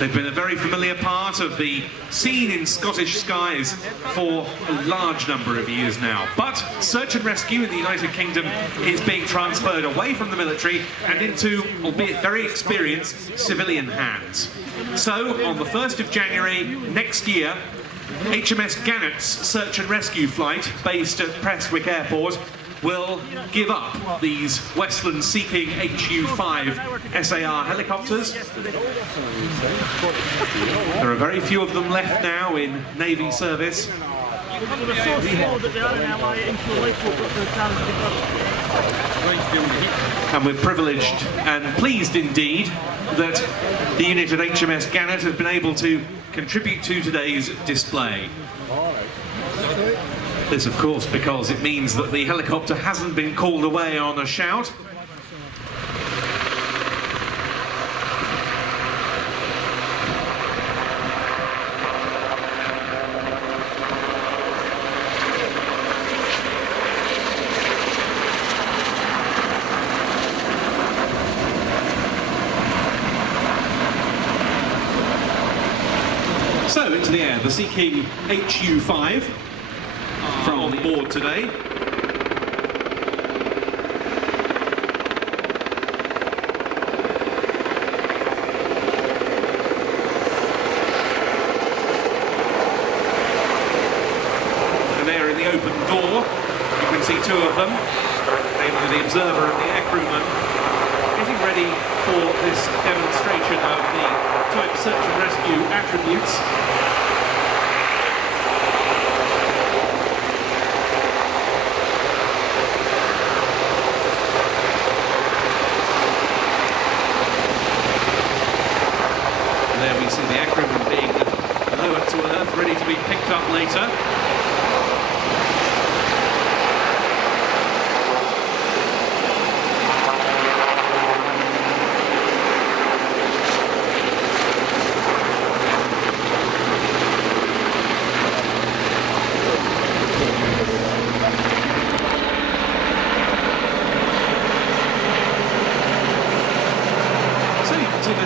They've been a very familiar part of the scene in Scottish skies for a large number of years now. But search and rescue in the United Kingdom is being transferred away from the military and into, albeit very experienced, civilian hands. So, on the 1st of January next year, HMS Gannet's search and rescue flight, based at Prestwick Airport, will give up these Westland Seaking HU-5 SAR helicopters. There are very few of them left now in Navy service. And we're privileged and pleased indeed that the unit at HMS Gannet has been able to contribute to today's display. This, of course, because it means that the helicopter hasn't been called away on a shout. So, into the air, the Seaking HU-5. From on board today. And there in the open door, you can see two of them, namely the observer and the air crewman, getting ready for this demonstration of the type search and rescue attributes. There we see the air crewman being lowered to earth, ready to be picked up later.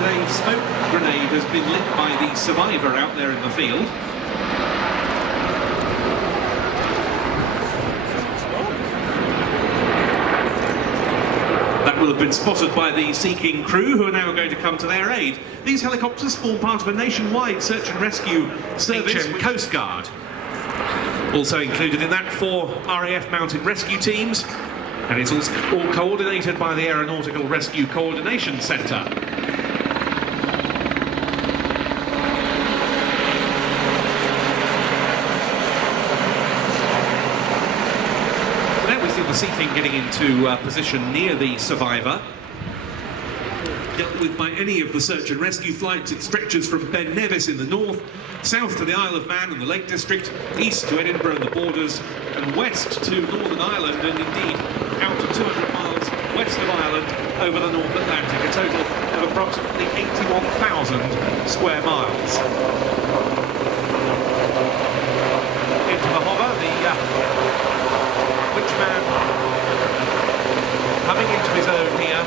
A smoke grenade has been lit by the survivor out there in the field. That will have been spotted by the Seaking crew, who are now going to come to their aid. These helicopters form part of a nationwide search and rescue service with Coast Guard. Also included in that, 4 RAF mounted rescue teams, and it's all coordinated by the Aeronautical Rescue Coordination Centre. The Seaking getting into position near the survivor. Dealt with by any of the search and rescue flights, it stretches from Ben Nevis in the north, south to the Isle of Man and the Lake District, east to Edinburgh and the Borders, and west to Northern Ireland, and indeed out to 200 miles west of Ireland over the North Atlantic, a total of approximately 81,000 square miles. Into the hover, the Witchman coming into his own here.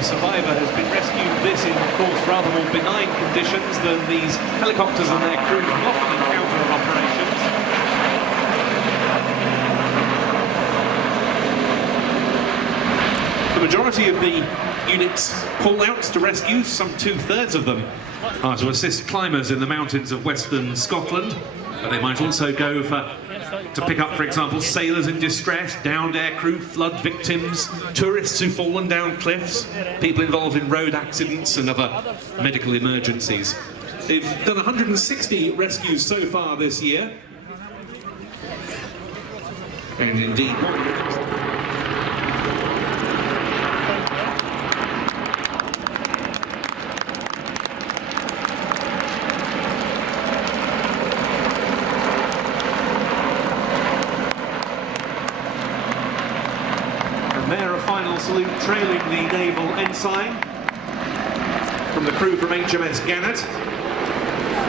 The survivor has been rescued. This in, of course, rather more benign conditions than these helicopters and their crews will often encounter in operations. The majority of the units call out to rescue, some 2/3 of them are to assist climbers in the mountains of western Scotland, but they might also go to pick up, for example, sailors in distress, downed aircrew, flood victims, tourists who've fallen down cliffs, people involved in road accidents and other medical emergencies. They've done 160 rescues so far this year, and indeed there, a final salute trailing the naval ensign from the crew from HMS Gannet.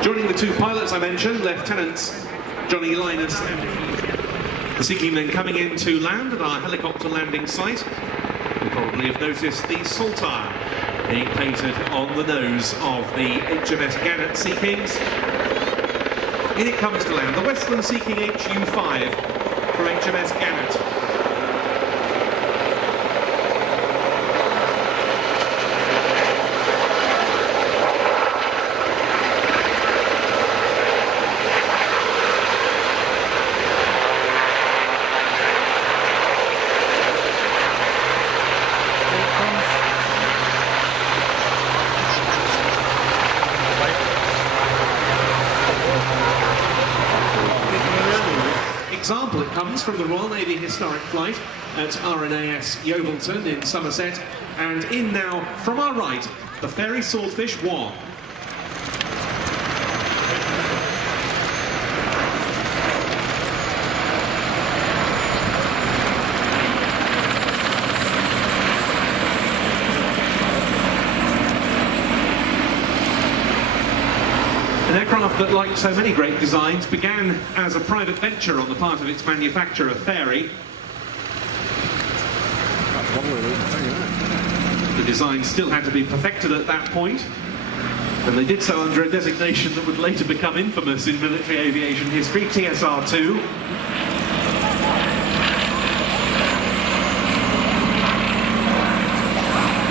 Joining the two pilots I mentioned, Lieutenants Johnny Linus and the Seaking then coming in to land at our helicopter landing site. You'll probably have noticed the saltire being painted on the nose of the HMS Gannet Seakings. In it comes to land the Westland Seaking HU-5 from HMS Gannet. Example, it comes from the Royal Navy historic flight at RNAS Yeovilton in Somerset, and in now, from our right, the Ferry Swordfish 1. An aircraft that, like so many great designs, began as a private venture on the part of its manufacturer, Fairey. The design still had to be perfected at that point, and they did so under a designation that would later become infamous in military aviation history, TSR-2.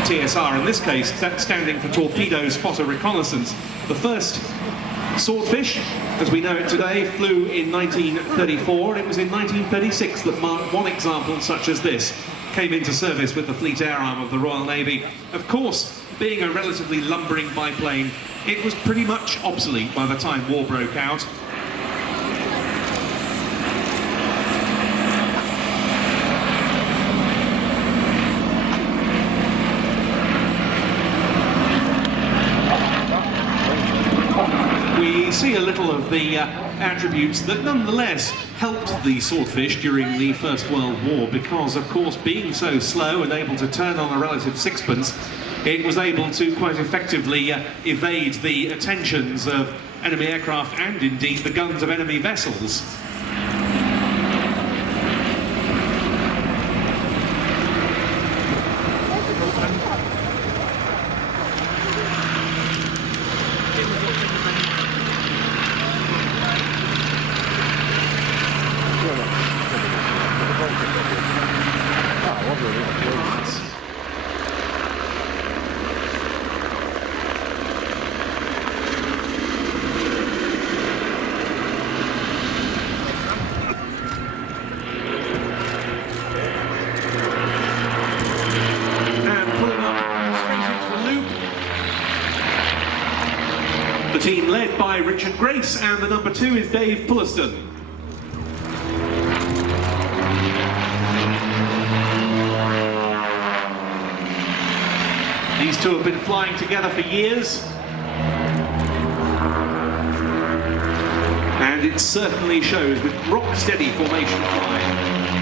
TSR, in this case, standing for Torpedo Spotter Reconnaissance. The first Swordfish, as we know it today, flew in 1934, and it was in 1936 that marked one example such as this came into service with the Fleet Air Arm of the Royal Navy. Of course, being a relatively lumbering biplane, it was pretty much obsolete by the time war broke out. We see a little of the attributes that nonetheless helped the Swordfish during the First World War, because of course being so slow and able to turn on a relative sixpence, it was able to quite effectively evade the attentions of enemy aircraft and indeed the guns of enemy vessels. The team led by Richard Grace, and the number 2 is Dave Pulliston. These two have been flying together for years, and it certainly shows with rock-steady formation flying.